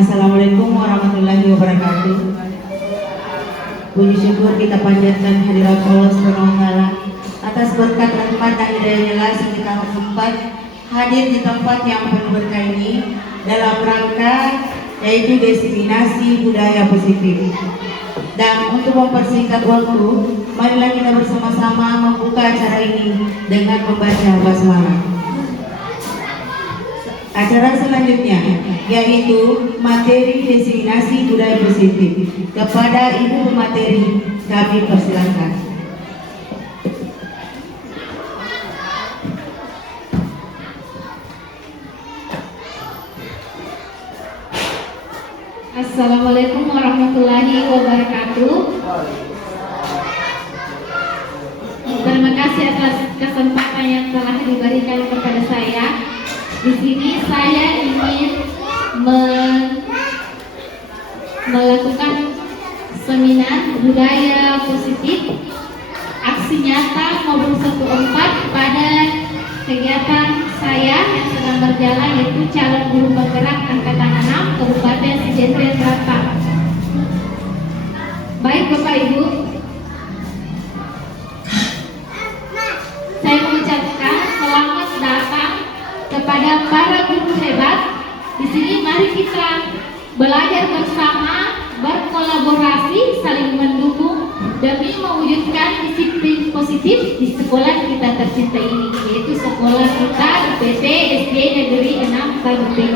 Assalamualaikum warahmatullahi wabarakatuh. Puji syukur kita panjatkan hadirat Allah Subhanahu wa taala atas berkat rahmat dan hidayahnya langsung kita sempat hadir di tempat yang penuh berkah ini dalam rangka yaitu diseminasi budaya positif. Dan untuk mempersingkat waktu, marilah kita bersama-sama membuka acara ini dengan membaca basmalah. Acara selanjutnya yaitu materi diseminasi budaya positif. Kepada Ibu pemateri kami persilakan. Assalamualaikum warahmatullahi wabarakatuh. Terima kasih atas kesempatan yang telah diberikan kepada saya. Di sini saya ingin melakukan seminar budaya positif aksi nyata Ngobrol 14 pada kegiatan saya yang sedang berjalan, yaitu calon guru penggerak angkatan 6 Kabupaten Sejentrian Selatan. Baik Bapak Ibu, saya mengucapkan selamat datang kepada para guru hebat. Di sini mari kita belajar bersama, berkolaborasi, saling mendukung demi mewujudkan disiplin positif di sekolah kita tercinta ini, yaitu sekolah kita IPT SD Negeri 6 Kabupaten.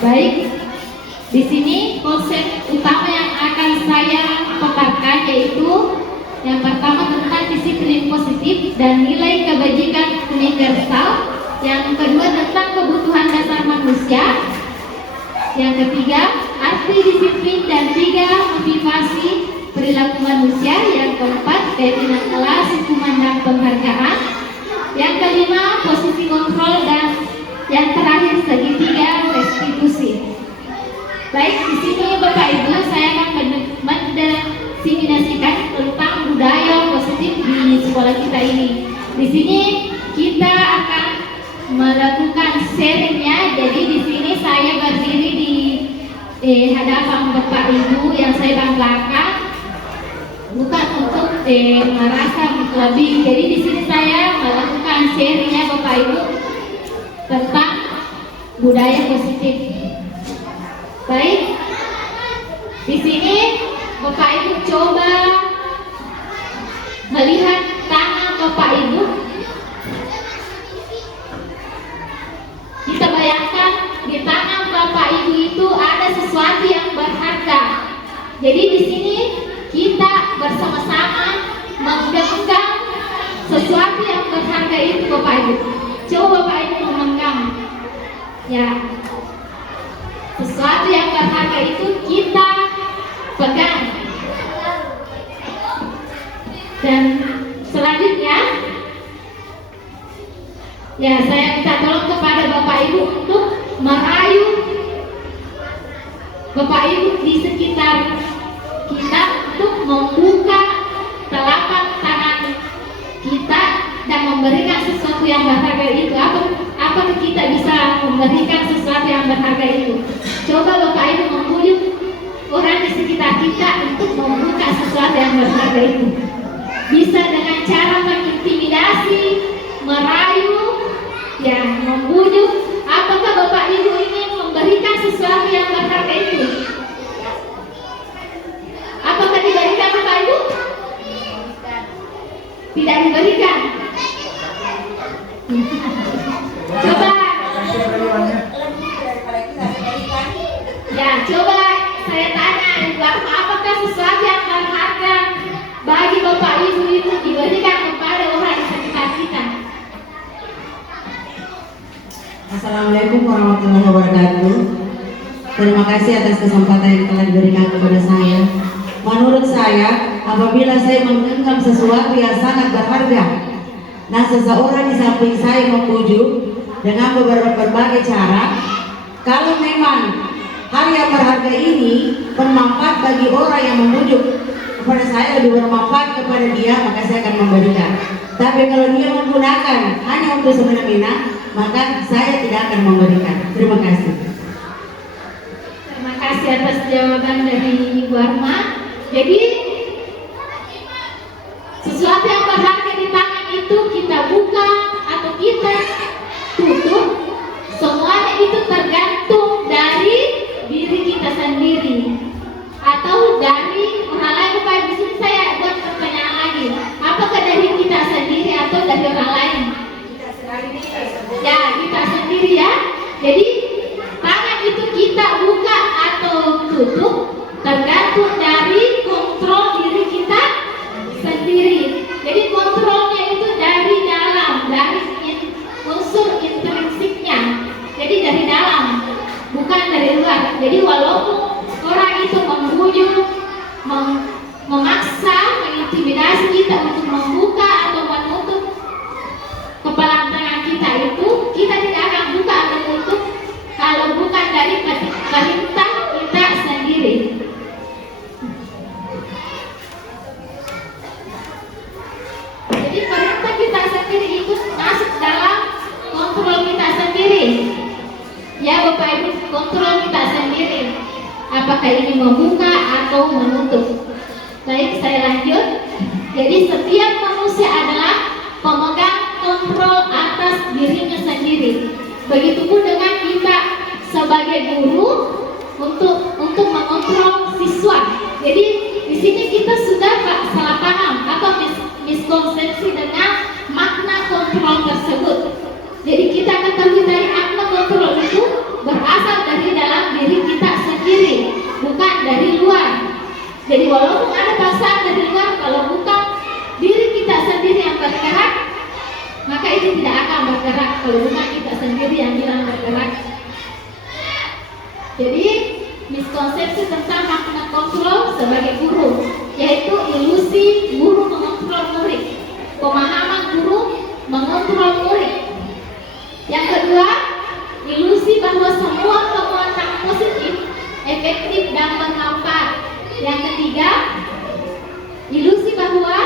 Baik, di sini konsep utama yang akan saya paparkan yaitu yang pertama tentang disiplin positif dan nilai kebajikan universal. Yang kedua tentang kebutuhan dasar manusia. Yang ketiga arti disiplin dan tiga motivasi perilaku manusia. Yang keempat kaitan kelas, hukuman dan penghargaan. Yang kelima posisi kontrol, dan yang terakhir segitiga restitusi. Baik, di sini Bapak Ibu saya akan mendefinisikan tentang budaya positif di sekolah kita ini. Di sini kita akan melakukan sharingnya. Jadi di sini saya berdiri di hadapan Bapak Ibu yang saya banggakan, bukan untuk merasa lebih. Jadi di sini saya melakukan sharingnya Bapak Ibu tentang budaya positif. Baik, di sini Bapak Ibu coba melihat tangan Bapak Ibu. Kita bayangkan di tangan Bapak Ibu itu ada sesuatu yang berharga. Jadi di sini kita bersama-sama menggenggam sesuatu yang berharga itu Bapak Ibu. Coba Bapak Ibu memegang. Ya. Sesuatu yang berharga itu kita pegang. Dan selanjutnya ya saya minta tolong kepada Bapak Ibu untuk merayu Bapak Ibu di sekitar kita untuk membuka telapak tangan kita dan memberikan sesuatu yang berharga itu. Apakah kita bisa memberikan sesuatu yang berharga itu? Coba Bapak Ibu membujuk orang di sekitar kita untuk membuka sesuatu yang berharga itu. Bisa dengan cara mengintimidasi, merayu, ya, membujuk. Apakah Bapak Ibu ingin memberikan sesuatu yang berharga itu? Apakah diberikan Bapak Ibu? Tidak diberikan. Coba. Ya, coba saya tanya, apakah sesuatu yang berharga bagi Bapak Ibu itu diberikan kepada orang di sekitar kita? Assalamualaikum warahmatullahi wabarakatuh. Terima kasih atas kesempatan yang telah diberikan kepada saya. Menurut saya, apabila saya menggenggam sesuatu yang sangat berharga, nah seseorang di samping saya membujuk dengan berbagai cara, kalau memang hal yang berharga ini bermanfaat bagi orang yang membujuk, kepada saya lebih bermanfaat kepada dia, maka saya akan memberikan. Tapi kalau dia menggunakan hanya untuk semena-mena, maka saya tidak akan akan memberikan. Terima kasih. Terima kasih atas jawaban dari Ibu Arma. Jadi sesuatu yang berharga di tangan itu kita buka atau kita tutup, semuanya itu tergantung dari diri kita sendiri atau dari orang lain. Bukan di sini saya buat pertanyaan lagi, apakah dari kita sendiri atau dari orang lain? Ya, kita sendiri ya. Jadi tangan itu kita buka atau tutup tergantung dari kontrol diri kita sendiri. Jadi kontrolnya itu dari dalam, dari unsur intrinsiknya. Jadi dari dalam, bukan dari luar. Jadi walaupun orang itu membujuk, memaksa, mengintimidasi kita untuk membuka atau menutup kepala tangan kita itu, kita tidak akan buka atau tutup kalau bukan dari perintah kita sendiri. Jadi perintah kita sendiri itu masuk dalam kontrol kita sendiri. Ya Bapak Ibu, kontrol kita sendiri. Apakah ini membuka atau menutup? Baik, saya lanjut. Jadi setiap manusia adalah pemegang kontrol atas dirinya sendiri. Begitupun dengan kita sebagai guru untuk mengontrol siswa. Jadi di sini kita sudah salah paham atau miskonsepsi dengan makna kontrol tersebut. Jadi kita ketahui dari makna kontrol itu berasal dari dalam diri kita sendiri, bukan dari luar. Jadi walaupun ada paksaan dari luar, kalau bukan diri kita sendiri yang bergerak, maka itu tidak akan bergerak kalau bukan kita sendiri yang bilang bergerak. Jadi miskonsepsi tentang makna kontrol sebagai guru, yaitu ilusi guru mengontrol murid, pemahaman guru mengontrol murid. Yang kedua, ilusi bahwa semua penguatan positif efektif dan bermanfaat. Yang ketiga, ilusi bahwa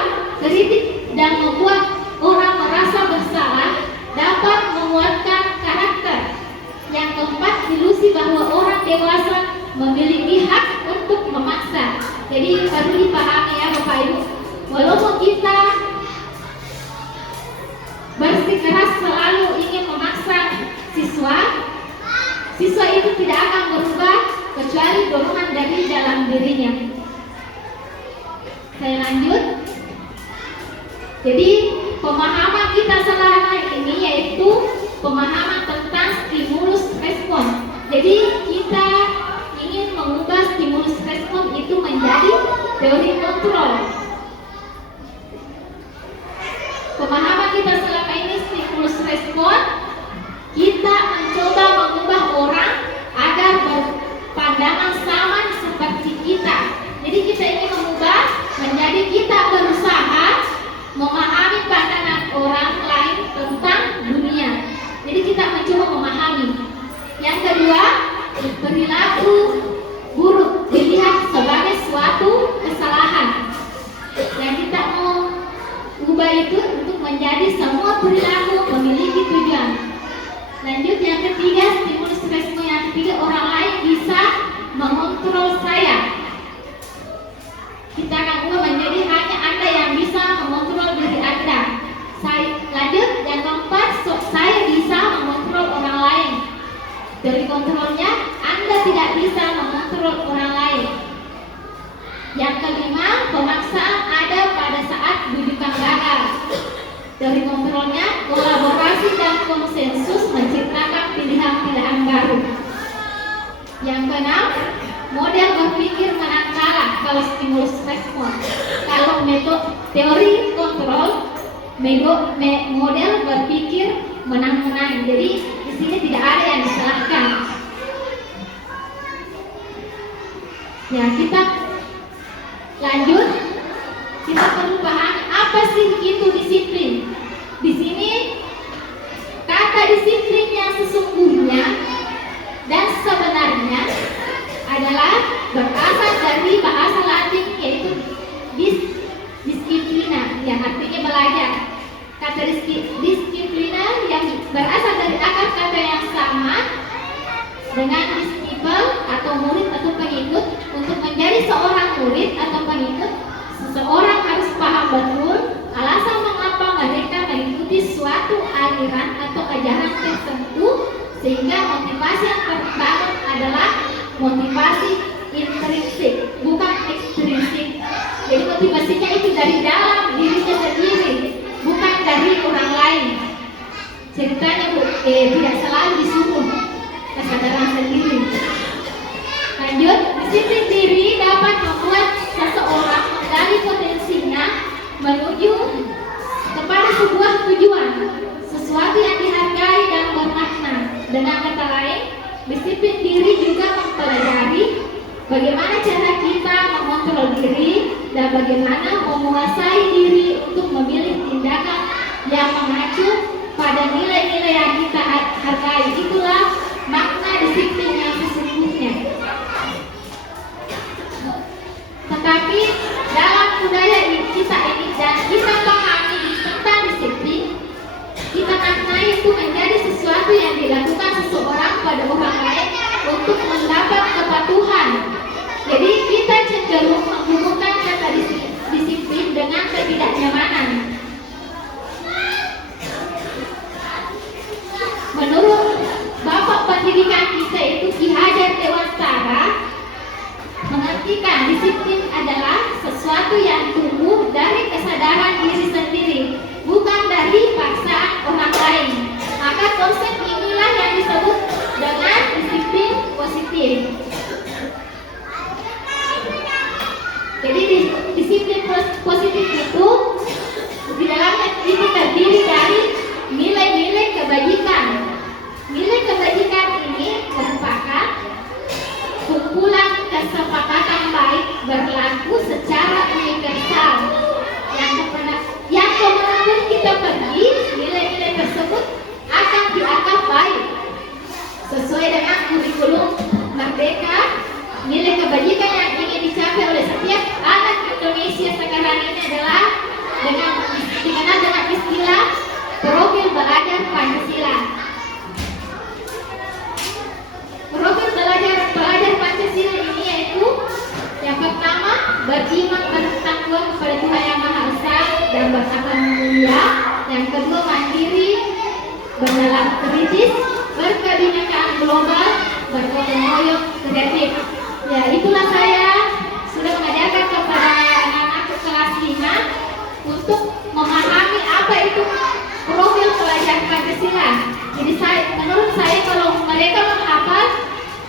kritik dan membuat orang merasa bersalah dapat menguatkan karakter. Yang keempat, ilusi bahwa orang dewasa memiliki hak untuk memaksa. Jadi perlu dipahami ya Bapak Ibu, walaupun kita bersikeras selalu ingin memaksa siswa itu tidak akan berubah kecuali dorongan dari dalam dirinya. Saya lanjut. Jadi pemahaman kita selama ini yaitu pemahaman tentang stimulus respon. Jadi kita ingin mengubah stimulus respon itu menjadi teori kontrol. Pemahaman kita selama ini stimulus respon, kita mencoba mengubah orang agar berpandangan sama seperti kita. Jadi kita ingin mengubah menjadi kita berusaha memahami pandangan orang lain tentang dunia. Jadi kita mencoba memahami. Yang kedua, perilaku buruk dilihat sebagai suatu kesalahan. Yang kita mau ubah itu untuk menjadi semua perilaku memiliki tujuan. Lanjut, yang ketiga, stimulus respon yang ketiga, orang lain bisa mengontrol saya. Kita akan ubah menjadi hanya Anda yang bisa mengontrol diri Anda. Lanjut, yang keempat, saya bisa mengontrol orang lain. Dari kontrolnya, Anda tidak bisa mengontrol orang lain. Yang kelima, pemaksaan ada pada saat bujukan gagal. Dari kontrolnya, kolaborasi dan konsensus menciptakan pilihan-pilihan baru. Yang keenam, model berpikir menang kalah kalau stimulus respon. Kalau metode teori kontrol, model berpikir menang-menang. Jadi di sini tidak ada yang disalahkan. Ya, kita lanjut. Kita perlu paham apa sih itu disiplin. Di sini kata disiplin yang sesungguhnya dan sebenarnya adalah berasal dari bahasa Latin yaitu disiplina, yang artinya belajar. Kata disiplina yang berasal dari akar kata yang sama dengan disciple atau murid atau pengikut. Untuk menjadi seorang murid atau pengikut, seseorang harus paham betul alasan mengapa mereka mengikuti suatu aliran atau ajaran tertentu, sehingga motivasi yang terbangun adalah motivasi intrinsik, bukan ekstrinsik. Jadi motivasinya itu dari dalam dirinya sendiri, bukan dari orang lain. Ceritanya tidak selalu disuruh, kesadaran sendiri. Lanjut, disiplin diri dapat membuat seseorang menggali potensinya menuju kepada sebuah tujuan, sesuatu yang dihargai dan bermakna. Dengan kata lain, disiplin diri juga mempelajari bagaimana cara kita mengontrol diri dan bagaimana menguasai diri untuk memilih tindakan yang mengacu pada nilai-nilai yang kita hargai. Itulah makna disiplin yang sesungguhnya. Tetapi dalam budaya kita ini dan kita pahami tentang disiplin, kita maknai itu menjadi sesuatu yang dilakukan seseorang pada orang lain untuk mendapat kepatuhan. Jadi kita cenderung menghubungkan kata disiplin dengan ketidaknyamanan. Menurut Bapak Pendidikan kita itu Ki Hajar Dewantara mengartikan disiplin adalah sesuatu yang tumbuh dari kesadaran diri sendiri, bukan dari paksaan orang lain. Maka konsep inilah yang disebut dengan disiplin positif. Jadi disiplin positif itu di dalamnya itu terdiri dari nilai-nilai kebajikan. Nilai kebajikan ini merupakan kumpulan kesepakatan baik berlaku secara universal yang kemanapun kita pergi, nilai-nilai tersebut akan dianggap baik sesuai dengan kurikulum Merdeka. Nilai kebajikan yang ingin dicapai oleh setiap anak Indonesia sekarang ini adalah dikenal dengan istilah profil belajar Pancasila. Profil belajar Pancasila ini yaitu yang pertama, beriman bertakwa kepada Tuhan Yang Maha Esa dan berakhlak mulia. Yang kedua, mandiri, bernalar kritis, berkebinekaan global, bergotong royong, kreatif. Ya, itulah saya sudah mengajarkan kepada anak-anak kelas 5 untuk memahami apa itu profil pelajar Pancasila. Jadi menurut saya kalau mereka menghafal,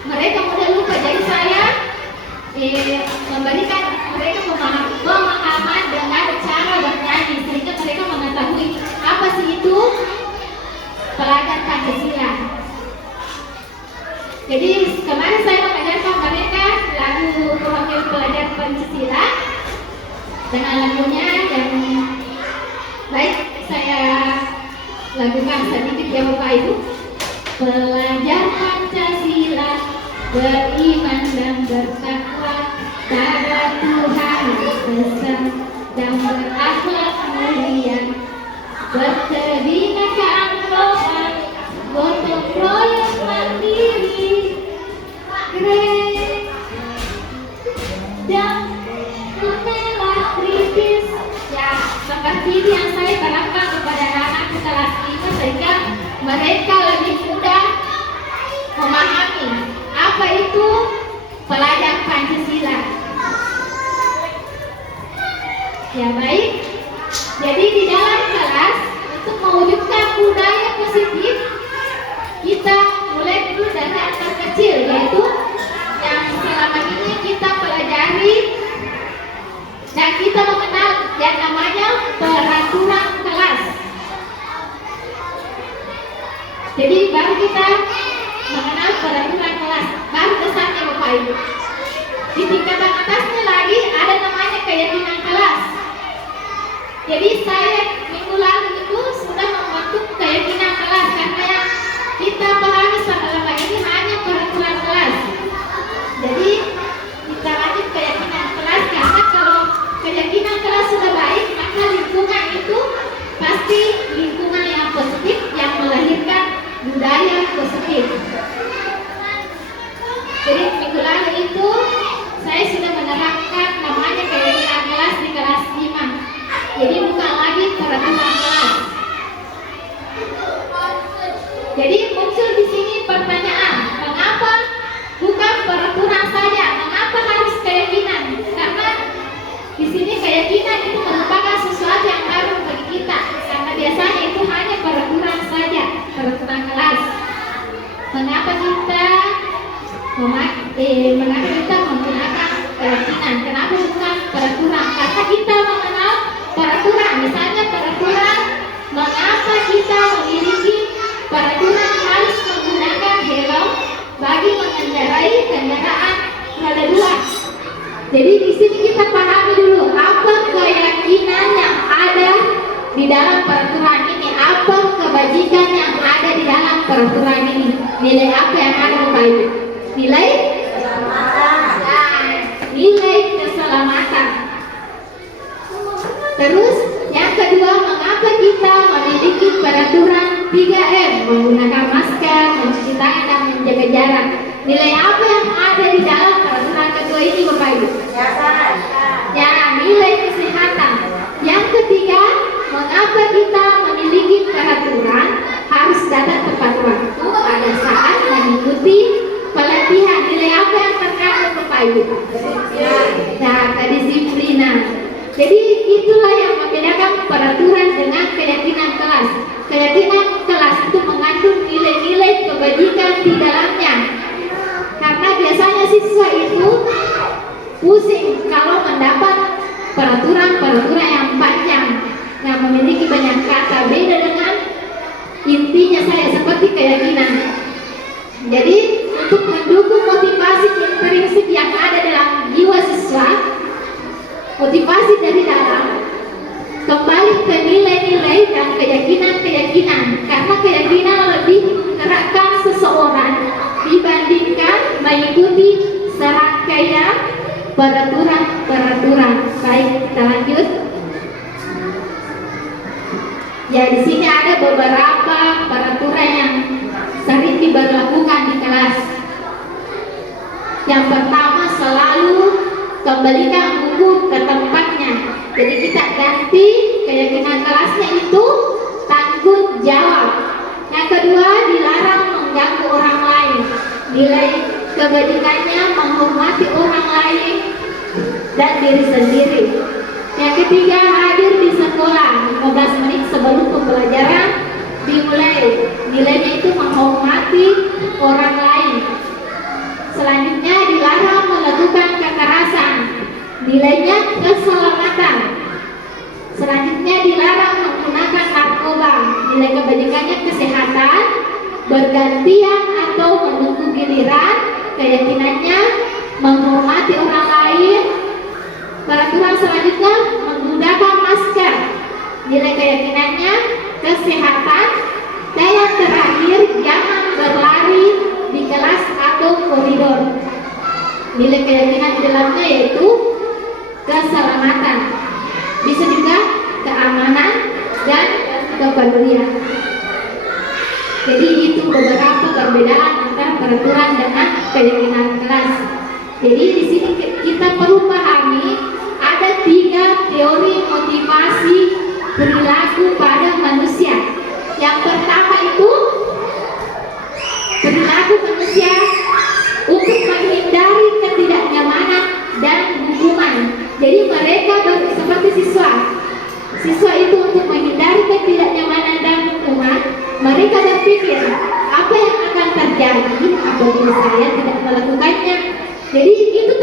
mereka mudah lupa. Jadi saya memberikan mereka pemahaman dengan cara bernyanyi sehingga mereka mengetahui apa sih itu pelajar Pancasila. Jadi kemarin saya mengajarkan mereka lagu profil pelajar Pancasila dengan lagunya, dan baik saya lakukan sedikit ya Bapak Ibu. Pelajar Pancasila beriman dan bertakwa pada Tuhan Esa dan berakhlak mulia, berkebinekaan global, gotong royong mandiri, dan menelaah kritis. Ya, seperti yang saya terapkan kepada anak kelas 5 sehingga mereka lebih mudah memahami apa itu pelajar Pancasila. Ya baik, jadi di dalam kelas untuk mewujudkan budaya positif, kita mulai dulu dari akar kecil, yaitu yang selama ini kita pelajari dan kita mengenal yang namanya peraturan kelas. Jadi baru kita mengenal peraturan kelas, baru kesannya Bapak Ibu. Di tingkatan atasnya lagi ada namanya keyakinan kelas. Jadi saya minggu lalu itu sudah membentuk keyakinan kelas, karena yang kita pahami selama ini hanya peraturan kelas. Jadi kita lanjut keyakinan kelas, karena kalau keyakinan kelas sudah baik, maka lingkungan itu pasti lingkungan yang positif yang melahirkan budaya positif. Jadi minggu lalu itu saya sudah menerapkan namanya keyakinan kelas di kelas 5. Jadi bukan lagi peraturan kelas. Jadi muncul di sini pertanyaan, mengapa bukan peraturan saja? Mengapa harus keyakinan? Karena di sini keyakinan itu merupakan sesuatu yang baru bagi kita. Karena biasanya itu hanya peraturan saja, peraturan kelas. Mengapa kita menggunakan keyakinan? Kenapa bukan peraturan? Karena kita mengenal peraturan. Misalnya peraturan, mengapa kita memiliki peraturan harus menggunakan helm bagi mengendarai kendaraan roda 2. Jadi di sini kita pahami dulu apa keyakinan yang ada di dalam peraturan ini, apa kebajikan yang ada di dalam peraturan ini. Nilai apa yang ada Bapak Ibu? Nilai nilai keselamatan. Terus yang kedua, mengapa kita memiliki peraturan 3M, menggunakan masker, mencuci tangan dan menjaga jarak? Nilai apa yang ada di dalam peraturan kedua ini Bapak Ibu? Ya, nilai kesehatan. Yang ketiga, mengapa kita memiliki peraturan harus datang tepat waktu pada saat mengikuti pelatihan? Nilai apa yang terkandung Bapak Ibu? Nah, kedisiplinan. Jadi itulah yang membedakan peraturan dengan keyakinan kelas. Keyakinan kelas itu mengandung nilai-nilai kebajikan di dalamnya. Karena biasanya siswa itu pusing kalau mendapat peraturan-peraturan yang panjang, yang memiliki banyak kata, beda dengan intinya saya seperti keyakinan. Jadi untuk mendukung motivasi intrinsik yang ada dalam jiwa siswa, motivasi dari dalam, kembali ke nilai-nilai dan keyakinan-keyakinan. Karena keyakinan lebih menggerakkan seseorang dibandingkan mengikuti serangkaian peraturan-peraturan. Baik, kita lanjut. Ya, di sini ada beberapa peraturan yang sering diberlakukan di kelas. Yang pertama, selalu kembalikan buku ke tempatnya. Jadi kita ganti keyakinan kelasnya itu tanggung jawab. Yang kedua, dilarang mengganggu orang lain. Nilai kebajikannya menghormati orang lain dan diri sendiri. Yang ketiga, hadir di sekolah 15 menit sebelum pembelajaran dimulai. Nilainya itu menghormati orang lain. Selanjutnya, dilarang melakukan kekerasan. Nilainya keselamatan. Selanjutnya, dilarang menggunakan narkoba. Nilai kebajikannya kesehatan, bergantian atau menunggu giliran. Keyakinannya menghormati orang lain. Peraturan selanjutnya, menggunakan masker. Nilai keyakinannya kesehatan. Dan yang terakhir, jangan berlari di kelas atau koridor. Nilai keyakinan di dalamnya yaitu keselamatan, bisa juga keamanan dan kepedulian. Jadi itu beberapa perbedaan antara peraturan dengan keyakinan kelas. Jadi di sini kita perlu pahami ada 3 teori motivasi perilaku pada manusia. Yang pertama itu perilaku manusia untuk menghindari ketidaknyamanan dan hukuman. Jadi mereka seperti siswa itu untuk menghindari ketidaknyamanan dan hukuman, mereka berpikir apa yang akan terjadi apabila saya tidak melakukannya. Jadi itu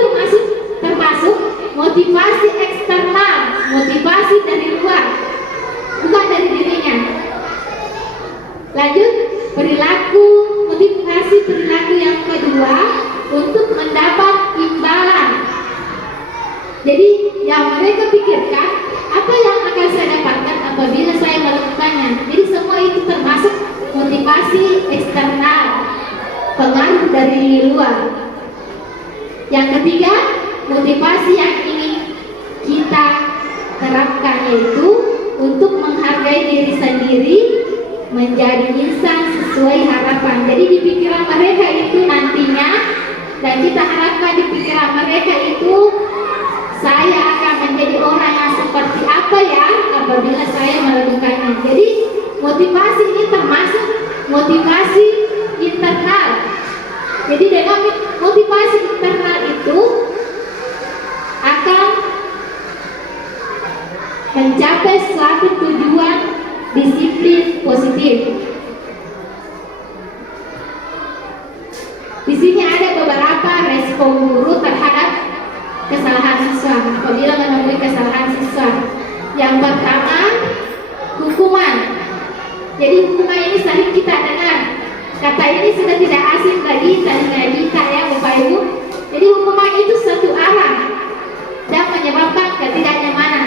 termasuk motivasi eksternal, motivasi dari luar, bukan dari dirinya. Lanjut, motivasi perilaku yang kedua untuk mendapat imbalan. Jadi yang mereka pikirkan, apa yang akan saya dapatkan apabila saya melakukannya. Jadi semua itu termasuk motivasi eksternal, pengaruh dari luar. Yang ketiga, motivasi yang ingin kita terapkan yaitu untuk menghargai diri sendiri, menjadi insan sesuai harapan. Jadi di pikiran mereka itu nantinya dan cara mereka itu, saya akan menjadi orang yang seperti apa ya apabila saya melakukannya. Jadi motivasi ini termasuk motivasi internal. Jadi dengan motivasi internal itu akan mencapai suatu tujuan disiplin positif. Di sini ada beberapa respon guru terhadap kesalahan siswa apabila menemui kesalahan siswa. Yang pertama, hukuman. Jadi hukuman ini sering kita dengar. Kata ini sudah tidak asing bagi telinga kita ya Bapak Ibu. Jadi hukuman itu satu arah dan menyebabkan ketidaknyamanan.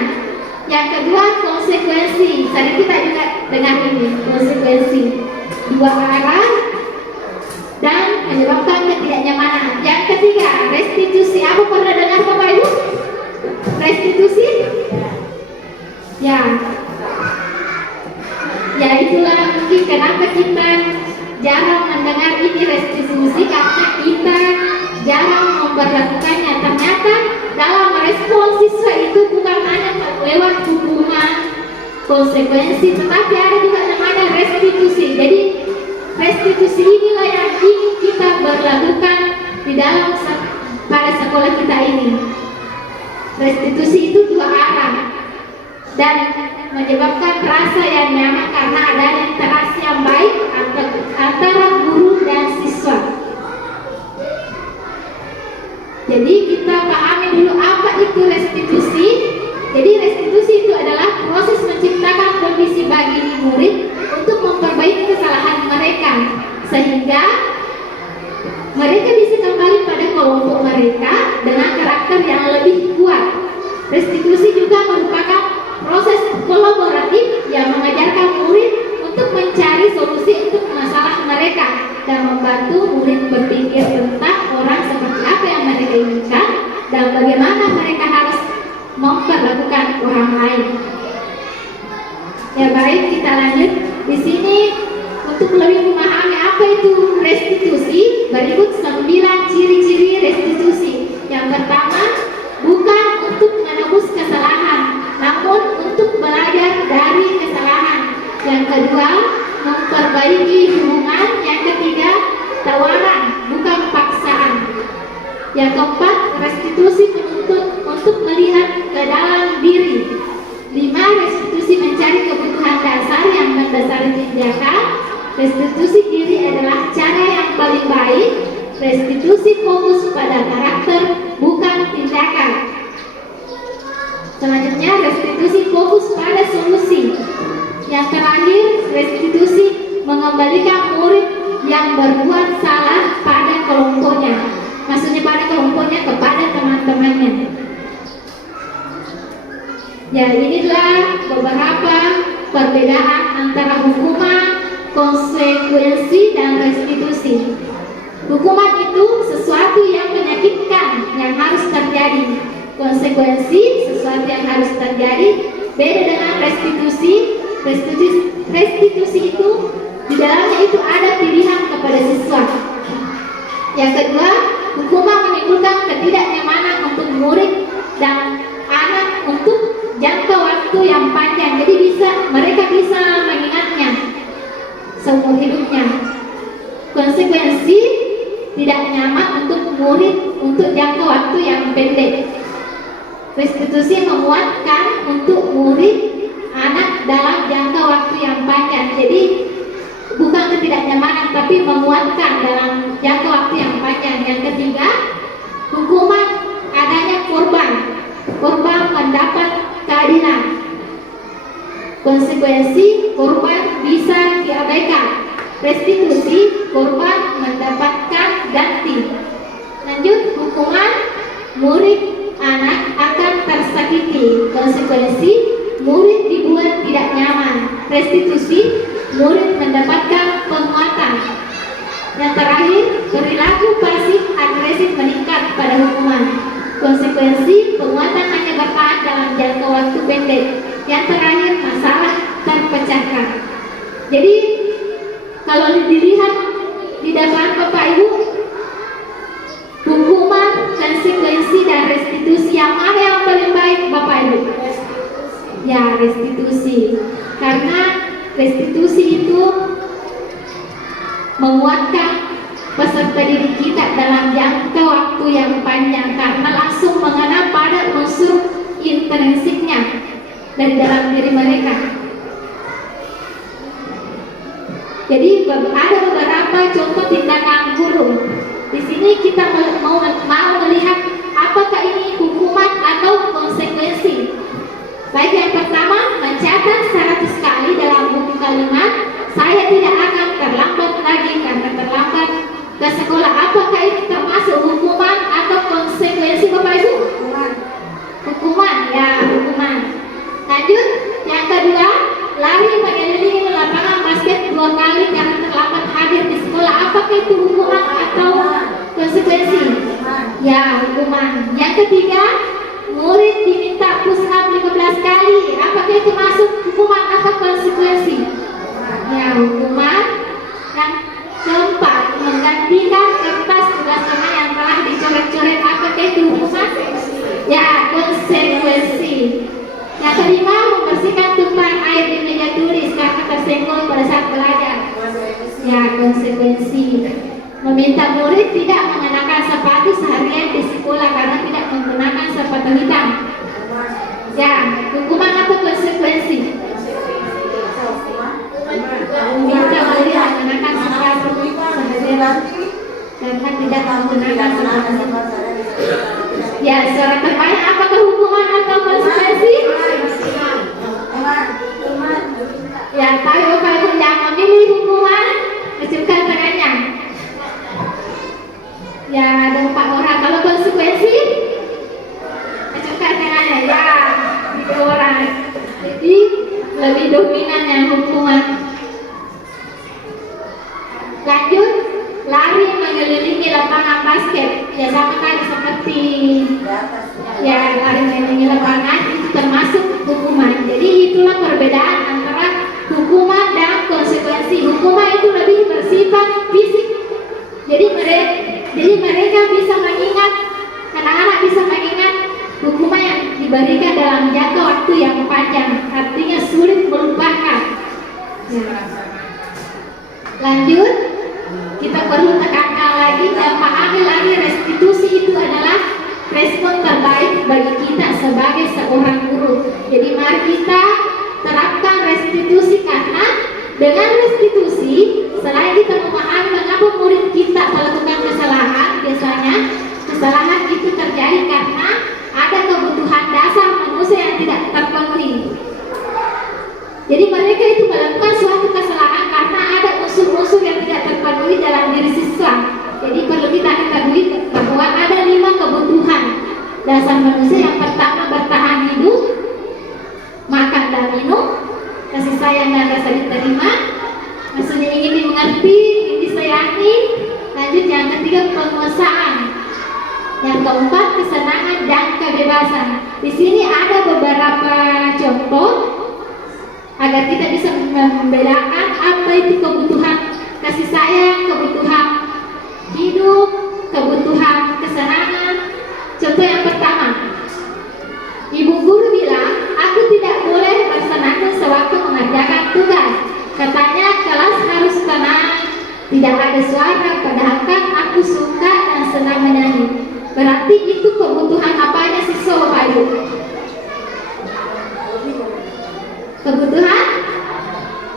Yang kedua, konsekuensi. Sering kita juga dengar ini, konsekuensi. Dua arah dan menyebabkan ketidaknyamanan. Yang ketiga, restitusi. Apa pernah dengar Bapak Ibu? Restitusi? Ya. Ya itulah mungkin kenapa kita jarang mendengar ini restitusi, karena kita jarang memperlakukannya. Ternyata dalam merespon siswa itu bukan hanya lewat hukuman, konsekuensi, tetapi ada juga namanya restitusi. Jadi restitusi inilah yang ingin kita berlakukan di dalam pada sekolah kita ini. Restitusi itu dua arah dan menyebabkan rasa yang nyaman karena adanya interaksi yang baik antara guru dan siswa. Jadi kita pahami dulu apa itu restitusi. Jadi restitusi itu adalah proses menciptakan kondisi bagi murid untuk memperbaiki kesalahan mereka sehingga mereka bisa kembali pada kelompok mereka dengan karakter yang lebih kuat. Restitusi juga merupakan proses kolaboratif yang mengajarkan murid untuk mencari solusi untuk masalah mereka dan membantu murid berpikir tentang orang seperti apa yang mereka inginkan dan bagaimana mereka harus memperlakukan orang lain. Ya baik, kita lanjut. Di sini untuk lebih memahami apa itu restitusi, berikut 9 ciri-ciri restitusi. Yang pertama, bukan untuk menebus kesalahan, namun untuk belajar dari kesalahan. Yang kedua, memperbaiki hubungan. Yang ketiga, tawaran, bukan paksaan. Yang keempat, restitusi menuntut untuk melihat ke dalam diri. 5. Restitusi mencari kebutuhan dasar yang mendasari tindakan. Restitusi diri adalah cara yang paling baik. Restitusi fokus pada karakter, bukan tindakan. Selanjutnya, restitusi fokus pada solusi. Yang terakhir, restitusi mengembalikan murid yang berbuat salah pada kelompoknya. Maksudnya pada kelompoknya, kepada teman-temannya. Ya, inilah beberapa perbedaan antara hukuman, konsekuensi, dan restitusi. Hukuman itu sesuatu yang menyakitkan yang harus terjadi. Konsekuensi sesuatu yang harus terjadi. Beda dengan restitusi. Restitusi itu di dalamnya itu ada pilihan kepada siswa. Yang kedua, hukuman menimbulkan ketidaknyamanan untuk murid dan anak untuk jangka waktu yang panjang. Jadi mereka bisa mengingatnya seumur hidupnya. Konsekuensi tidak nyaman untuk murid untuk jangka waktu yang pendek. Restitusi menguatkan untuk murid anak dalam jangka waktu yang panjang. Jadi bukan ketidaknyamanan, tapi menguatkan dalam jangka waktu yang panjang. Yang ketiga, hukuman adanya korban. Korban mendapat keadilan. Konsekuensi, korban bisa diabaikan. Restitusi, korban mendapatkan ganti. Lanjut, hukuman, murid anak akan tersakiti. Konsekuensi, murid dibuat tidak nyaman. Restitusi, murid mendapatkan penguatan. Yang terakhir, perilaku pasif agresif meningkat pada hukuman. Konsekuensi, penguatan hanya bertahan dalam jangka waktu pendek. Yang terakhir, masalah terpecahkan. Jadi kalau dilihat di depan Bapak Ibu, hukuman, konsekuensi Ya, restitusi. Karena restitusi itu menguatkan peserta didik kita dalam jangka waktu yang panjang karena langsung mengena pada unsur intrinsiknya dari dalam diri mereka. Jadi ada beberapa contoh tindakan guru. Di sini kita mau melihat apakah ini hukuman atau konsekuensi. Baik, yang pertama, mencatat 100 kali dalam buku kalimat, saya tidak akan terlambat lagi karena terlambat ke sekolah. Apakah ini termasuk hukuman atau konsekuensi, Bapak Ibu? Hukuman, ya, hukuman. Lanjut, yang kedua, lari mengelilingi lapangan basket 2 kali karena terlambat hadir di sekolah. Apakah itu hukuman atau konsekuensi? Ya, hukuman. Yang ketiga, murid diminta push up 15 kali. Apakah itu masuk hukuman atau konsekuensi? Ya, hukuman. Yang keempat, menggantikan kertas tugas rumah yang telah dicoret-coret. Apakah itu hukuman? Ya, konsekuensi. Yang kelima, membersihkan tumpahan air di meja tulis karena tersenggol pada saat belajar. Ya, konsekuensi. Meminta murid tidak mengenakan sepatu seharian di sekolah karena tidak menggunakan sepatu hitam. Ya, hukuman atau konsekuensi? Meminta murid mengenakan sepatu seharian karena tidak menggunakan sepatu. Ya, suara terbanyak, apakah hukuman atau konsekuensi? Ya, tahu kalau yang memilih hukuman, kecilkan tangannya. Ya, ada 4 orang. Kalau konsekuensi, kecilkan tangannya. Ya, 3 orang. Jadi lebih dominan yang hukuman. Lanjut, lari mengelilingi lapangan basket. Ya, sama tadi seperti ya, lari mengelilingi lapangan itu termasuk hukuman. Jadi itulah perbedaan antara hukuman dan konsekuensi. Hukuman itu lebih bersifat fisik. Jadi mereka bisa mengingat, anak-anak bisa mengingat hukuman yang diberikan dalam jangka waktu yang panjang, artinya sulit melupakan. Ya. Lanjut, kita perlu tekankan lagi dan pahami lagi restitusi itu adalah respon terbaik bagi kita sebagai seorang guru. Jadi mari kita terapkan restitusi karena dengan restitusi, selain kita memahami mengapa murid kita melakukan kesalahan, biasanya kesalahan itu terjadi karena ada kebutuhan dasar manusia yang tidak terpenuhi. Jadi mereka itu melakukan suatu kesalahan karena ada unsur-unsur yang tidak terpenuhi dalam diri siswa. Jadi perlu kita ketahui bahwa ada 5 kebutuhan dasar manusia. Yang pertama, bertahan hidup, makan dan minum, kasih sayang dan rasa diterima, maksudnya ingin dimengerti, ingin disayangi. Lanjut, yang ketiga, penguasaan. Yang keempat, kesenangan dan kebebasan. Di sini ada beberapa contoh agar kita bisa membedakan apa itu kebutuhan kasih sayang, kebutuhan hidup, kebutuhan kesenangan. Contoh yang pertama, ibu guru bilang, aku tidak boleh bersenang-senang sewaktu mengerjakan tugas. Katanya kelas harus tenang, tidak ada suara, padahal kan aku suka dan senang menyanyi. Berarti itu kebutuhan apanya siswa, Bapak Ibu? Kebutuhan?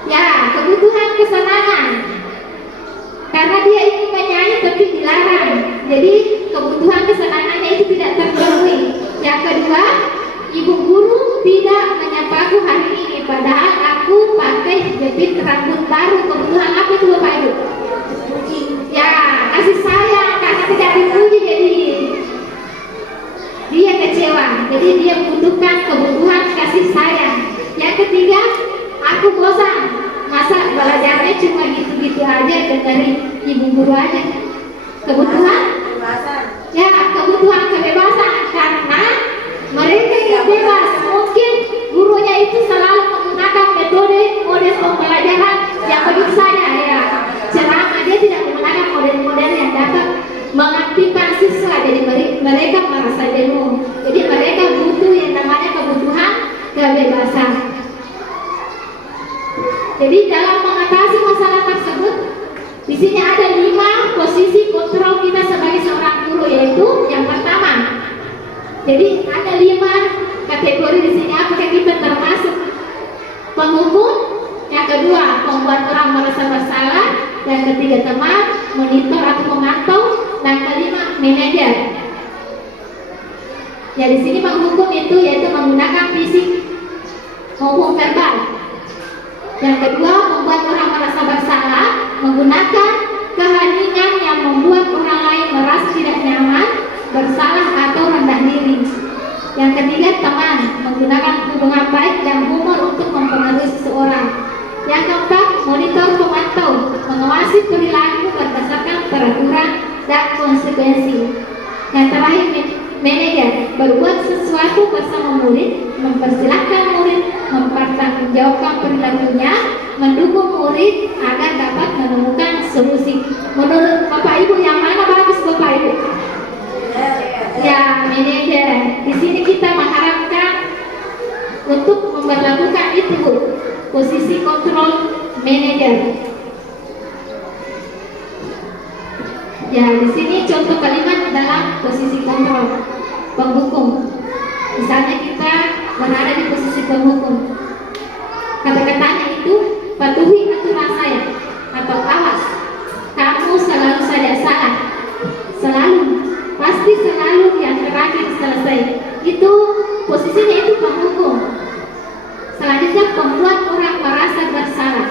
Ya, kebutuhan kesenangan. Karena dia ingin menyanyi tapi dilarang. Jadi kebutuhan kesenangannya itu tidak terpenuhi. Yang kedua, ibu guru tidak menyapaku hari ini, padahal aku pakai jepit rambut baru. Kebutuhan apa itu, Bapak Ibu? Ya, kasih sayang karena tidak dipuji, jadi dia kecewa. Jadi dia membutuhkan kebutuhan kasih sayang. Yang ketiga, aku bosan, masa belajarnya cuma gitu-gitu aja dari ibu guru aja. Kebutuhan? Ya, kebutuhan kebebasan karena mereka yang bebas. Mungkin gurunya itu selalu menggunakan metode pembelajaran yang begitu saja, ya, ceramah. Dia tidak menggunakan model-model yang dapat mengaktifkan siswa. Jadi mereka merasa jenuh. Jadi mereka butuh yang namanya kebutuhan kebebasan. Jadi dalam mengatasi masalah tersebut, di sini ada 5 posisi kontrol kita sebagai seorang guru, yaitu yang pertama. Jadi ada 5 kategori di sini. Apakah kita termasuk penghukum? Yang kedua, membuat orang merasa bersalah. Yang ketiga, teman, monitor atau memantau. Dan kelima, manajer. Ya, di sini menghukum itu yaitu menggunakan fisik maupun verbal. Yang kedua, membuat orang merasa bersalah, menggunakan keheningan yang membuat orang lain merasa tidak nyaman, bersalah atau rendah diri. Yang ketiga, teman, menggunakan hubungan baik dan humor untuk mempengaruhi seseorang. Yang keempat, monitor pemantau, mengawasi perilaku berdasarkan peraturan dan konsekuensi. Yang terakhir, manajer, berbuat sesuatu bersama murid, mempersilahkan murid, mempertanggungjawabkan perilakunya, mendukung murid agar dapat menemukan solusi. Menurut Bapak Ibu, yang mana bagus Bapak Ibu? Ya, manajer. Di sini kita mengharapkan untuk memperlakukan itu, Bu, posisi kontrol manajer. Ya, di sini contoh kalimat dalam posisi kontrol penghukum. Misalnya kita berada di posisi penghukum. Kata-katanya itu, patuhi aturan saya, atau awas, kamu selalu saja salah, selalu, pasti selalu yang terakhir selesai. Itu posisinya itu penghukum. Selanjutnya, membuat orang merasa bersalah.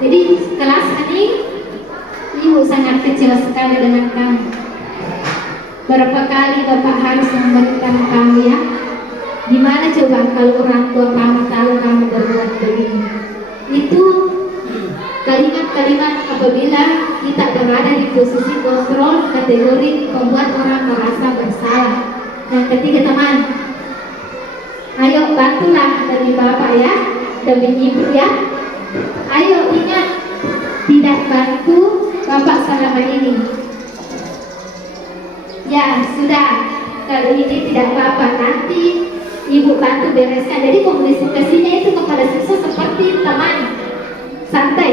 Jadi kelas ini Ibu sangat kecewa sekali dengan kamu. Berapa kali Bapak harus memberikan kamu, ya? Gimana coba kalau orang tua kamu tahu kamu berbuat begini? Itu kalimat-kalimat apabila kita berada di posisi kontrol kategori membuat orang merasa bersalah. Yang ketiga, teman, ayo bantulah dari Bapak, ya, demi Ibu, ya. Ayo ingat, tidak bantu Bapak selama ini. Ya sudah, kali ini tidak apa-apa, nanti Ibu bantu bereskan. Jadi komunikasinya itu kepada siswa seperti teman, santai.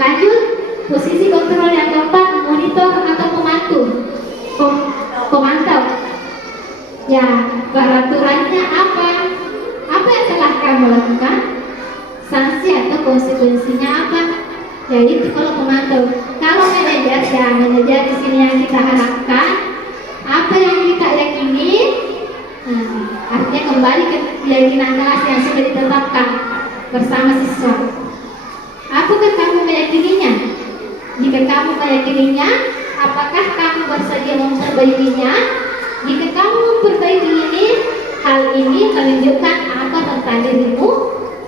Lanjut, posisi kontrol yang keempat, monitor atau pemantau. Ya, peraturannya apa? Apa yang telah kamu lakukan? Sanksi atau konsekuensinya apa? Ya itu kalau pemantau. Kalau manajer, ya manajer di sini yang kita harapkan, apa yang kita yakini, artinya kembali ke keyakinan kelas yang sudah ditetapkan bersama siswa. Apakah kamu meyakininya? Jika kamu meyakininya, apakah kamu bersedia memperbaikinya? Jika kamu memperbaiki ini, hal ini menunjukkan apa tentang dirimu?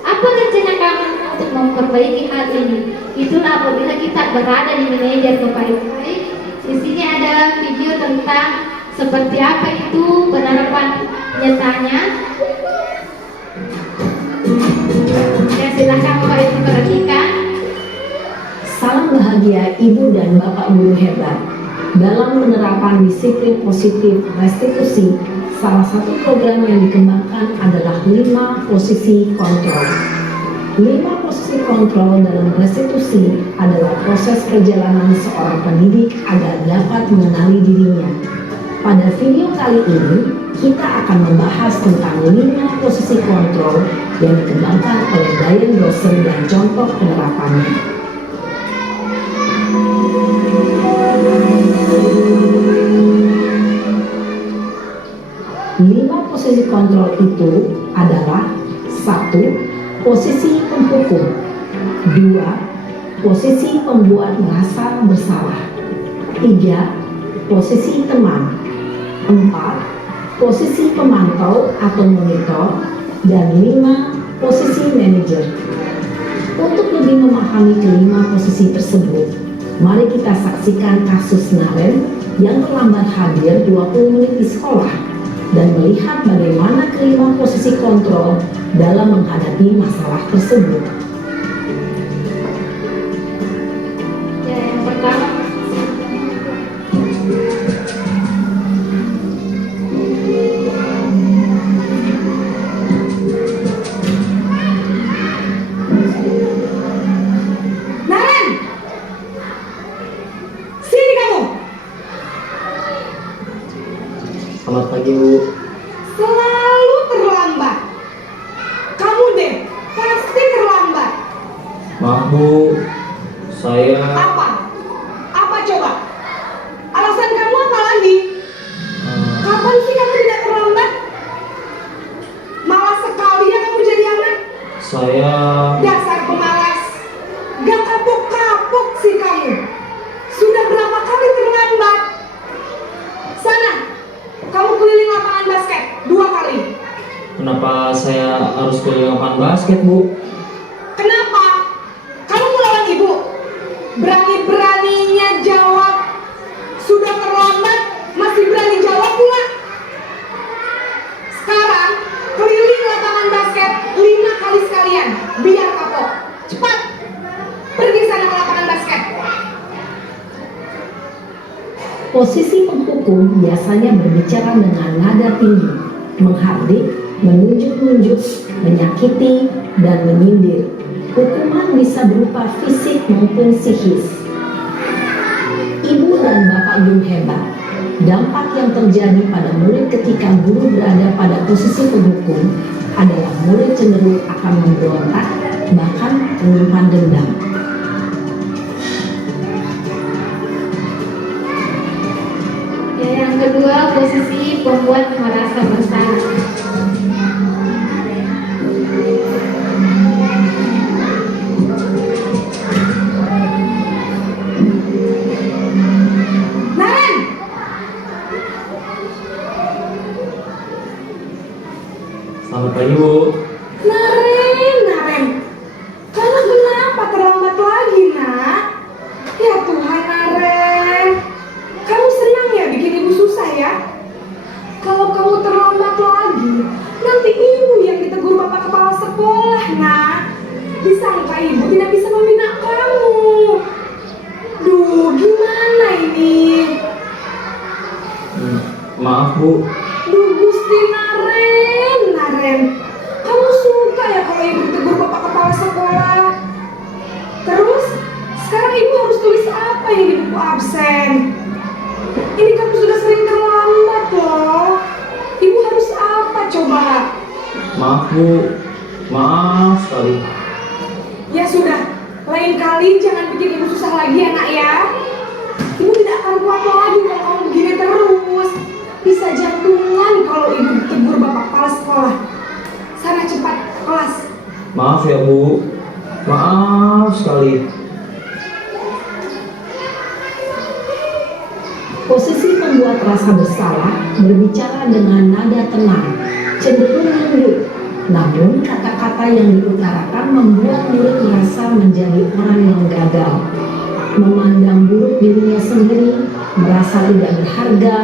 Apa rencana kamu untuk memperbaiki hal ini? Itulah apabila kita berada di manajer, Bapak Ibu. Di sini ada video tentang seperti apa itu penerapan nyatanya. Ya, silakan Bapak Ibu perhatikan. Salam bahagia Ibu dan Bapak Guru hebat. Dalam penerapan disiplin positif restitusi, salah satu program yang dikembangkan adalah 5 posisi kontrol. 5 posisi kontrol dalam restitusi adalah proses perjalanan seorang pendidik agar dapat mengenali dirinya. Pada video kali ini, kita akan membahas tentang 5 posisi kontrol yang dikembangkan oleh Brian Dawson dan contoh penerapannya. 5 posisi kontrol itu adalah: 1. Posisi penghukum. 2. Posisi pembuat merasa bersalah. 3. Posisi teman. 4. Posisi pemantau atau monitor. Dan 5. Posisi manajer. Untuk lebih memahami kelima posisi tersebut, mari kita saksikan kasus Naren yang terlambat hadir 20 menit di sekolah dan melihat bagaimana kelima posisi kontrol dalam menghadapi masalah tersebut. Ya, yang pertama, Selamat pagi, Bu. Selalu terlambat. Kamu deh, pasti terlambat. Maaf, Bu. Saya Apa? Apa coba? Alasan kamu apa lagi? Kapan sih kamu tidak terlambat? Malas sekali ya kamu jadi anak. saya Dasar pemalas. Gak kapok-kapok sih kamu. Sudah berapa kali terlambat? Sana, kamu keliling lapangan basket 2 kali. Kenapa saya harus keliling lapangan basket, Bu? Kenapa? Kamu melawan ibu? Berani-beraninya jawab. Sudah terlambat, masih berani jawab pula. Sekarang, keliling lapangan basket 5 kali sekalian. Biar kapok. Cepat. Pergi sana ke lapangan basket. Posisi penghukum biasanya berbicara dengan nada tinggi, menghardik, menunjuk-nunjuk, menyakiti, dan menyindir. Hukuman bisa berupa fisik maupun psikis. Ibu dan bapak guru hebat. Dampak yang terjadi pada murid ketika guru berada pada posisi penghukum adalah murid cenderung akan memberontak, bahkan menyimpan dendam. Ya, yang kedua, posisi pembuat merasa bersalah. Naren! Selamat pagi, Bu. Naren. Kamu kenapa terlambat lagi, nak? Ya Tuhan, Naren. Kamu senang ya bikin ibu susah ya? Kalau kamu terlambat lagi, nanti ibu yang ditegur bapak kepala sekolah, nak. Disangka ibu tidak bisa membina kamu. Duh, gimana ini? Maaf, Bu. Duh, Gusti Naren. Kamu suka ya kalau ibu ditegur bapak kepala sekolah? Terus, sekarang ibu harus tulis apa ini di buku absen? Ini kamu sudah sering terlambat loh. Ibu harus apa coba? Maaf, Bu. Maaf sekali. Ya sudah, lain kali jangan bikin ibu susah lagi ya nak ya. Ibu tidak akan kuat lagi kalau kamu begini terus. Bisa jantungan kalau ibu ditegur bapak kepala sekolah. Sana cepat ke kelas. Maaf ya, Bu. Maaf sekali. Posisi pembuat rasa bersalah berbicara dengan nada tenang, cenderung lembut. Namun kata-kata yang diutarakan membuat murid merasa menjadi orang yang gagal, memandang buruk dirinya sendiri, merasa tidak berharga,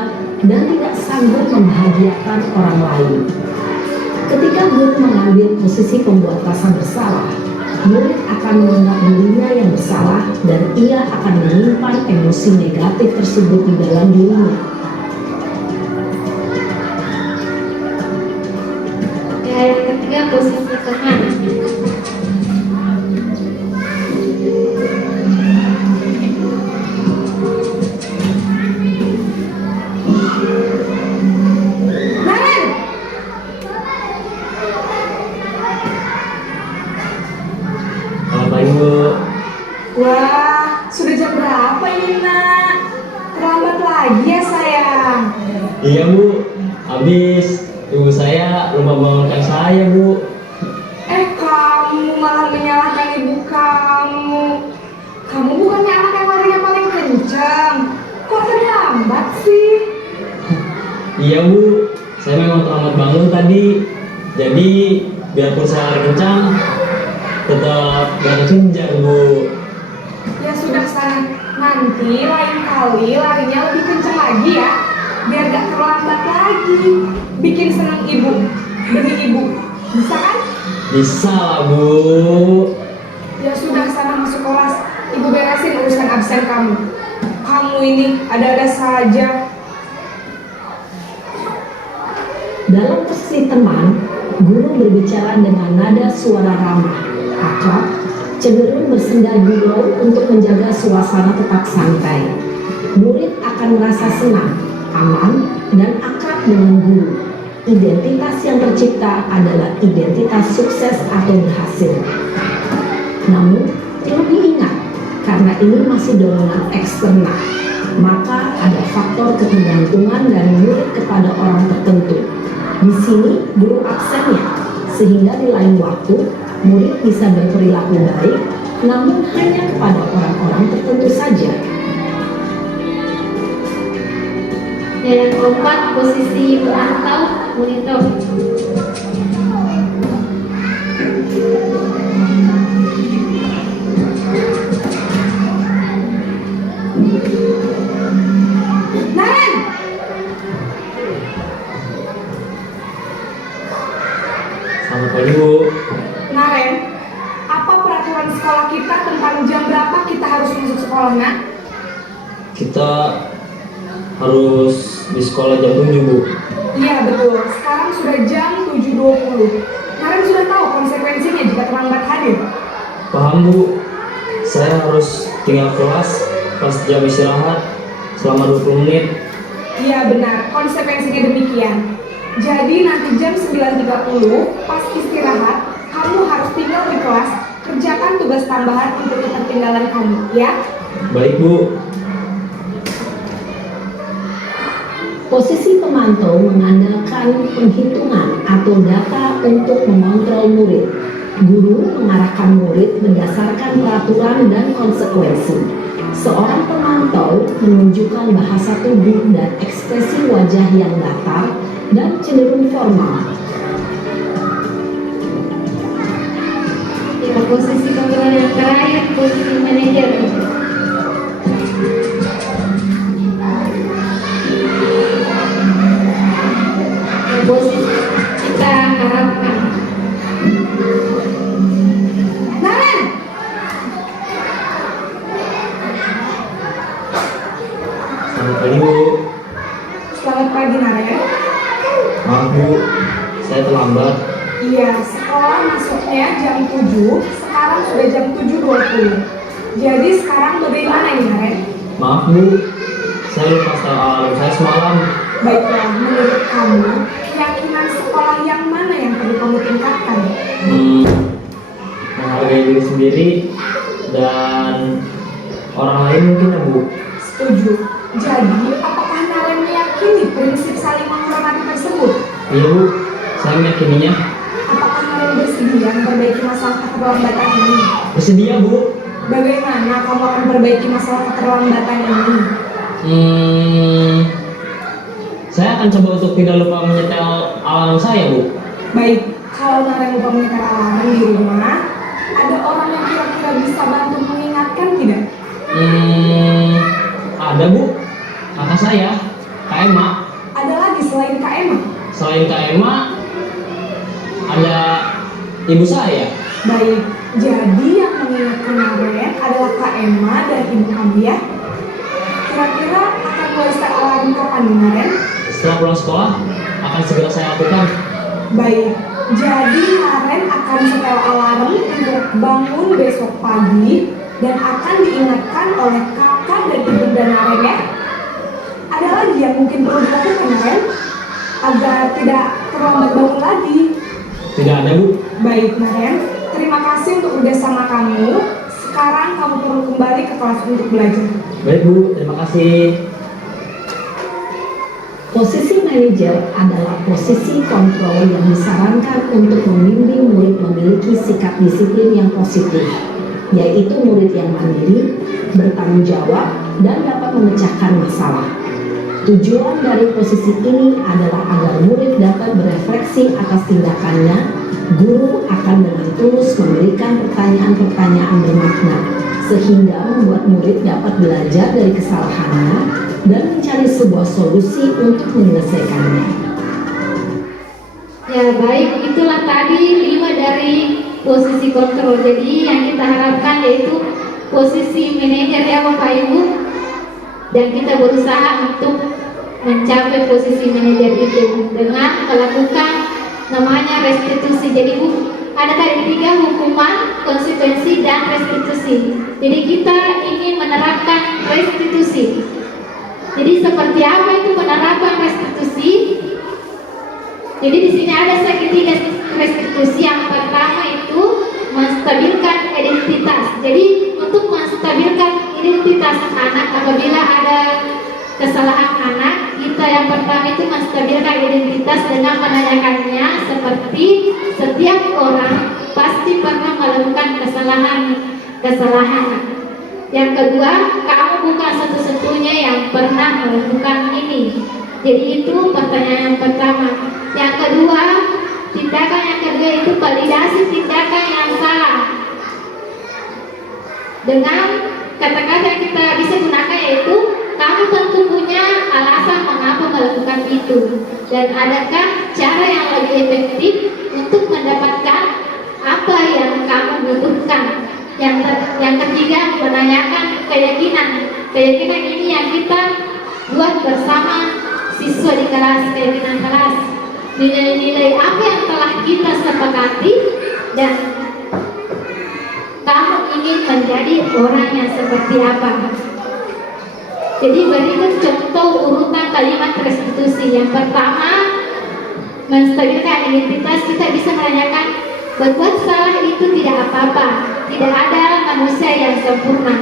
dan tidak sanggup membahagiakan orang lain. Ketika guru mengambil posisi pembuat rasa bersalah, murid akan menganggap dirinya yang bersalah dan ia akan menyimpan emosi negatif tersebut di dalam dirinya. Ya, yang ketiga, posisi teman. Naren! Selamat pagi, Bu. Wah, sudah jam berapa ini nak? Terlambat lagi ya sayang. Iya, Bu. Habis ibu saya lupa bangunkan saya, Bu. Kamu malah menyalahkan ibu kamu. Kamu bukannya anak yang larinya paling kencang. Kok terlambat sih? Iya, Bu. Saya memang terlambat bangun tadi. Jadi biarpun saya lari kencang, tetap gak kencang, Bu. Ya sudah sana. Nanti lain kali larinya lebih kencang lagi ya. Biar gak terlambat lagi. Bikin senang ibu. Demi ibu. Bisa kan? Bisa lah, Bu. Ya sudah sana masuk kelas. Ibu beresin urusan absen kamu. Kamu ini ada-ada saja. Dalam posisi teman, guru berbicara dengan nada suara ramah, akrab, cenderung bersenda gurau untuk menjaga suasana tetap santai. Murid akan merasa senang aman, dan akrab dengan guru. Identitas yang tercipta adalah identitas sukses atau berhasil. Namun, perlu diingat, karena ini masih dorongan eksternal, maka ada faktor ketergantungan dari murid kepada orang tertentu. Di sini, guru absennya, sehingga di lain waktu, murid bisa berperilaku baik, namun hanya kepada orang-orang tertentu saja. Yang keempat, posisi berantau monitor. Naren, Selamat pagi Bu. Naren, apa peraturan sekolah kita tentang jam berapa kita harus masuk sekolah, Nak? Kita harus di sekolah jam 7 Bu. Iya betul, sekarang sudah jam 7.20. Naren sudah tahu konsekuensinya jika terlambat hadir. Paham Bu, saya harus tinggal kelas pas jam istirahat selama 20 menit. Iya benar, konsekuensinya demikian. Jadi nanti jam 9.30 pas istirahat, kamu harus tinggal di kelas, kerjakan tugas tambahan untuk ketertinggalan kamu, ya? Baik Bu. Posisi pemantau mengandalkan penghitungan atau data untuk mengontrol murid. Guru mengarahkan murid berdasarkan peraturan dan konsekuensi. Seorang pemantau menunjukkan bahasa tubuh dan ekspresi wajah yang datar dan cenderung formal. Ya, posisi kontrol yang terakhir, posisi manajer. Ya, posisi kita harapkan. Naren! Selamat pagi Bu. Selamat pagi, Naren. Maaf Bu, saya terlambat. Iya, sekolah masuknya jam 7, sekarang sudah jam 7.20. Jadi sekarang bagaimana ini, Naren? Maaf Bu, saya lupa setel alarm saya semalam. Baiklah, menurut kamu, keyakinan sekolah yang mana yang perlu kamu tingkatkan? Menghargai diri sendiri dan orang lain mungkin ya Bu. Setuju. Jadi, apakah Naren meyakini prinsip saling menghormati tersebut? Iya Bu, saya meyakininya. Apakah Naren bersedia memperbaiki masalah keterlambatan ini? Bersedia Bu. Bagaimana kamu akan perbaiki masalah keterlambatan ini? Saya akan coba untuk tidak lupa menyetel alarm saya Bu. Baik, kalau Naren lupa menyetel alarm di rumah, ada orang yang kira-kira bisa bantu mengingatkan tidak? Ada Bu, kakak saya, Kak Emma. Ada lagi selain Kak Emma? Selain Kak Emma, ada ibu saya. Baik, jadi yang mengingatkan Naren adalah Kak Emma dan ibu kamu ya? Kira-kira akan mulai set alarm kapan nih, Naren? Setelah pulang sekolah, akan segera saya lakukan. Baik, jadi Naren akan setel alarm untuk bangun besok pagi dan akan diingatkan oleh kakak dan ibunda Naren ya. Ada lagi yang mungkin perlu dilakukan Naren agar tidak terlambat bangun lagi. Tidak ada Bu. Baik Naren, terima kasih untuk kerjasama kamu. Sekarang kamu perlu kembali ke kelas untuk belajar. Baik Bu, terima kasih. Posisi manajer adalah posisi kontrol yang disarankan untuk membimbing murid memiliki sikap disiplin yang positif, yaitu murid yang mandiri, bertanggung jawab, dan dapat memecahkan masalah. Tujuan dari posisi ini adalah agar murid dapat berefleksi atas tindakannya. Guru akan dengan tulus memberikan pertanyaan-pertanyaan bermakna, sehingga membuat murid dapat belajar dari kesalahannya dan mencari sebuah solusi untuk menyelesaikannya. Ya baik, itulah tadi 5 dari posisi kontrol. Jadi yang kita harapkan yaitu posisi manajer ya Bapak Ibu. Dan kita berusaha untuk mencapai posisi manajer itu dengan melakukan namanya restitusi. Jadi ada tadi 3 hukuman, konsekuensi, dan restitusi. Jadi kita ingin menerapkan restitusi. Jadi seperti apa itu menerapkan ada segitiga restitusi. Yang pertama itu menstabilkan identitas. Jadi untuk menstabilkan identitas anak apabila ada kesalahan anak, kita yang pertama itu menstabilkan identitas dengan menanyakannya seperti setiap orang pasti pernah melakukan kesalahan. Yang kedua, kamu bukan satu-satunya yang pernah melakukan ini. Jadi itu pertanyaan yang pertama. Yang kedua, tindakan yang kedua itu validasi tindakan yang salah. Dengan kata-kata yang kita bisa gunakan yaitu kamu tentu punya alasan mengapa melakukan itu, dan adakah cara yang lebih efektif untuk mendapatkan apa yang kamu butuhkan. Yang ketiga, menanyakan keyakinan. Keyakinan ini yang kita buat bersama siswa di kelas, keyakinan kelas. Nilai-nilai apa yang telah kita sepakati dan kamu ingin menjadi orang yang seperti apa. Jadi berikut contoh urutan kalimat restitusi. Yang pertama, menstabilkan identitas. Kita bisa menanyakan, berbuat salah itu tidak apa-apa. Tidak ada manusia yang sempurna.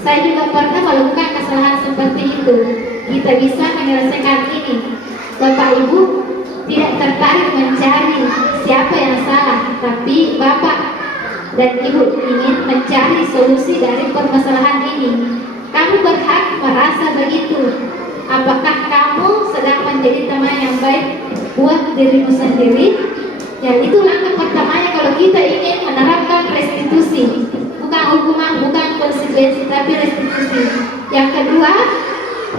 Saya juga pernah melakukan kesalahan seperti itu. Kita bisa menyelesaikan ini. Bapak Ibu tidak tertarik mencari siapa yang salah, tapi Bapak dan Ibu ingin mencari solusi dari permasalahan ini. Kamu berhak merasa begitu. Apakah kamu sedang menjadi teman yang baik buat dirimu sendiri? Ya, itu langkah pertamanya kalau kita ingin menerapkan restitusi. Bukan hukuman, bukan konsekuensi, tapi restitusi. Yang kedua,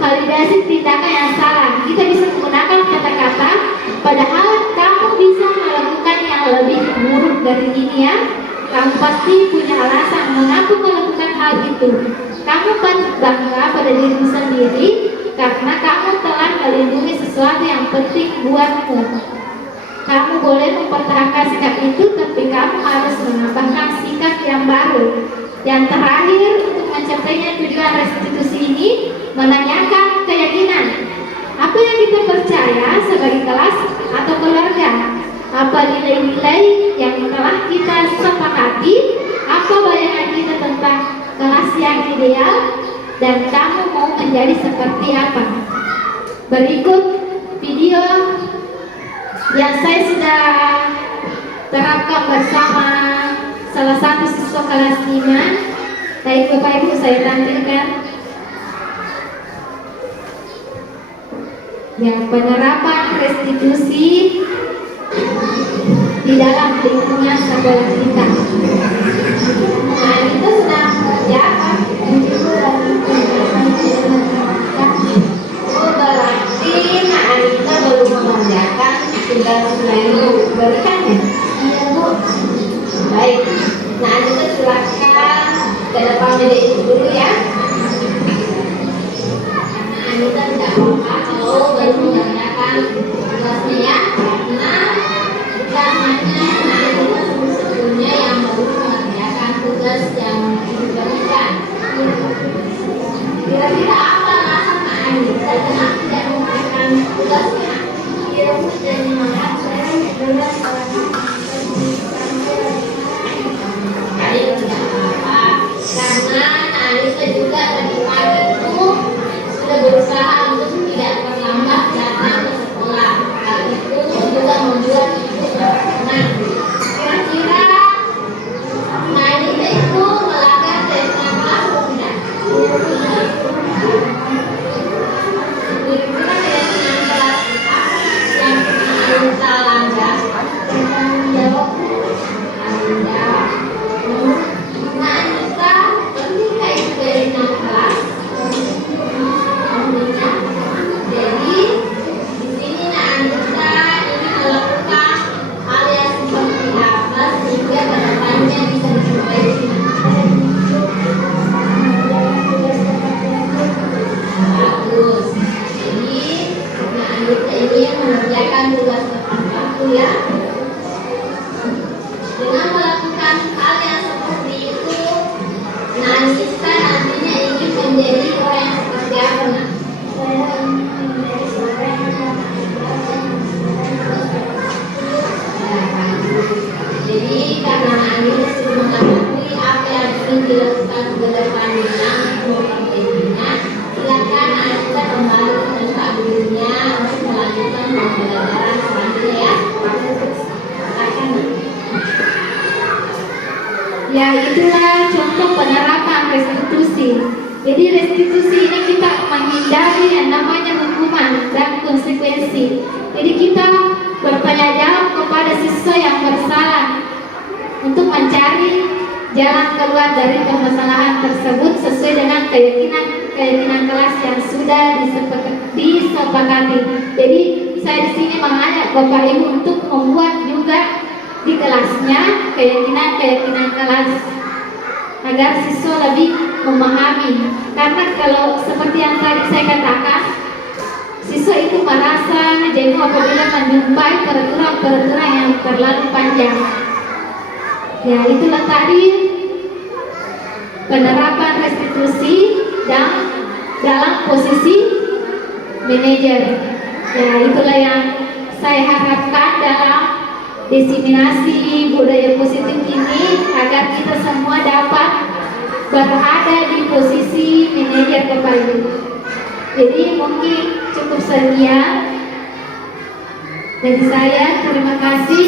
validasi tindakan yang salah. Kita bisa menggunakan kata-kata, padahal kamu bisa melakukan yang lebih buruk dari ini ya. Kamu pasti punya alasan mengapa melakukan hal itu. Kamu pasti bangga pada dirimu sendiri karena kamu telah melindungi sesuatu yang penting buatmu. Kamu boleh mempertahankan sikap itu, tapi kamu harus menambahkan sikap yang baru. Yang terakhir, untuk mencapainya tujuan restitusi ini, menanyakan keyakinan. Apa yang kita percaya sebagai kelas atau keluarga? Apa nilai-nilai yang telah kita sepakati? Apa bayangan kita tentang kelas yang ideal? Dan kamu mau menjadi seperti apa? Berikut video yang saya sudah terapkan bersama salah satu siswa kelas 5. Baik Bapak Ibu, saya tampilkan yang penerapan restitusi di dalam lingkungan sekolah kita. Nah, kita sudah mengerjakan berarti Nak Anita belum mengerjakan tinggal selalu berikan ya? Iya Bu. Baik, Nak Anita silakan ke depan meja dulu ya. Nah, Anita tidak apa-apa kalau belum mengerjakan tugasnya ya, karena bukan hanya Nak Anita sebelumnya yang baru mengerjakan tugas yang diberikan. penerapan restitusi. Jadi restitusi ini kita menghindari yang namanya hukuman dan konsekuensi. Jadi kita bertanya jawab kepada siswa yang bersalah untuk mencari jalan keluar dari permasalahan tersebut sesuai dengan keyakinan kelas yang sudah disepakati. Jadi saya di sini mengajak Bapak Ibu untuk membuat juga di kelasnya keyakinan kelas agar siswa lebih memahami. Karena kalau seperti yang tadi saya katakan, siswa itu merasa jenuh apabila menjumpai peraturan-peraturan yang terlalu panjang. Ya, itulah tadi penerapan restitusi dan dalam posisi manajer. Ya, itulah yang saya harapkan dalam diseminasi budaya positif ini agar kita semua dapat berada di posisi manajer Bapak Ibu. Jadi mungkin cukup sekian dari saya. Terima kasih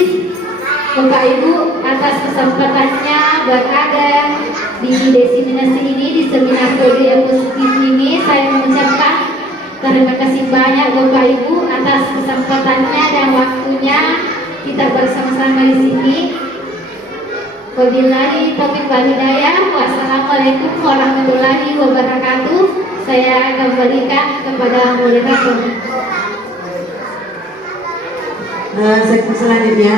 Bapak Ibu atas kesempatannya berada di diseminasi ini, di seminar budaya positif ini. Saya mengucapkan terima kasih banyak Bapak Ibu atas kesempatannya dan waktunya kita bersama-sama di sini. Wabillahi taufiq wal hidayah. Wassalamualaikum warahmatullahi wabarakatuh. Saya kembalikan kepada moderator. Selanjutnya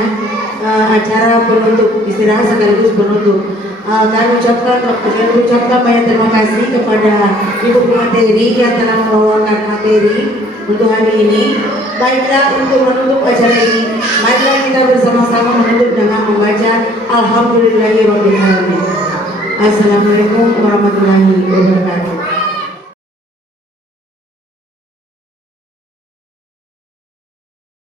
acara penutup, istirahat sekaligus penutup. Kami ucapkan banyak terima kasih kepada Ibu Pemateri yang telah membawakan materi untuk hari ini. Baiklah, untuk menutup acara ini, marilah kita bersama-sama menutup dengan membaca Alhamdulillahirobbilalamin. Assalamualaikum warahmatullahi wabarakatuh.